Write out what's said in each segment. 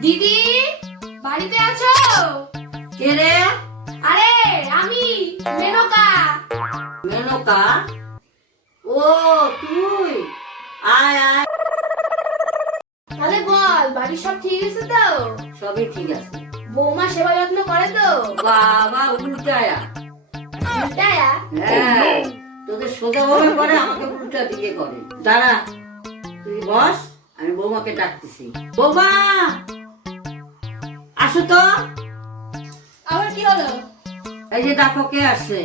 দিদি বাড়িতে আছো? কে রে? আরে আমি মেনকা। মেনকা? ও তুই। আয় আয়। তাহলে বল বাড়ির সব ঠিক আছে তো? সবই ঠিক আছে। বৌমা সেবা যত্ন করে তো? বাবা উল্টায়া। উল্টায়া? হ্যাঁ তোদের সোজা ভাবে করে আমাকে উল্টা দিকে করে। দাঁড়া তুই বস আমি বৌমাকে ডাকতেছি। বৌমা! আসো তো। আবার কি হলো? এই যে দেখো কে আসছে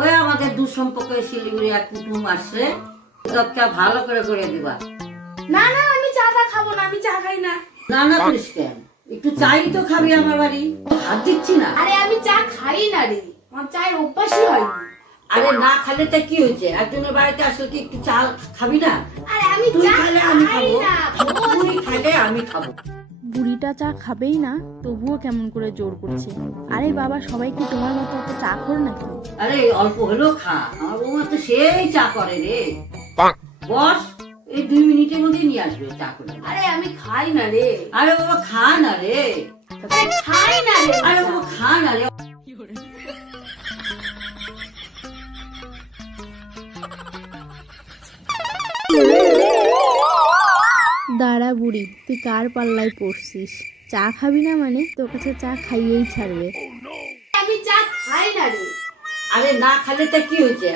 ওই আমাদের দু সম্পর্কে শিলিগুড়ি এক কুটুম আসছে সবটা ভালো করে করে দিবা। না না আমি চা টা খাব না আমি চা খাই না। না না করিস কেন? একটু চাই তো খাবি আমার বাড়ি। হাত দিচ্ছি না। আরে আমি চা খাই না রে। আমার চায়ের অভ্যাসই হয়নি। আরে না খালে তা কি হয়েছে? একজনের বাড়িতে আসলে কি একটু চাল খাবি না? আরে আমি চা খাই খাব। না। তুই খালে আমি খাব। বুড়িটা চা খাবেই না তবুও কেমন করে জোর করছে। আরে বাবা সবাই কি তোমার মতো অত চা খোর নাকি? আরে অল্প হলেও খা। আমার বৌমা তো সেই চা করে রে। বস এই দুই মিনিটের মধ্যে নিয়ে আসবে চা করে। আরে আমি খাই না রে। আরে বাবা খা না রে। খাই না রে। আরে বাবা খা না রে। বুড়ি তুই কার পাল্লায় পড়ছিস? চা খাবি না মানে? তোর কাছে চা খাইয়েই ছাড়বে। আমি চা খাই না রে। আরে না খালে তা কি হয়েছে?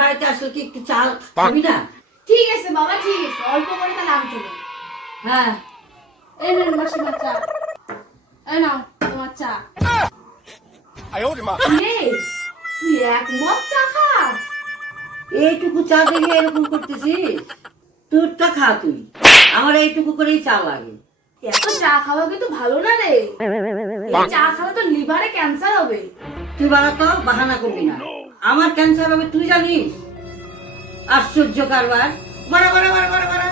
বাড়িতে আসলে কি একটু চা খাবি না? ঠিক আছে বাবা ঠিক আছে। অল্প করে তাহলে আনতে হ্যাঁ। এই নেন চা। এই নাও তোমার চা। তুই এক চা খা এইটুকু চা দেখে এরকম করতেছিস? তোরটা খা তুই। আমার এইটুকু করেই চা লাগে। এত চা খাওয়া কিন্তু ভালো না রে? এই চা খাওয়া তো লিভারে ক্যান্সার হবে। তুই বাড়া তো বাহানা করবি না। আমার ক্যান্সার হবে তুই জানিস? আশ্চর্য কারবার। বাড়া বাড়া বাড়া বাড়া বাড়া।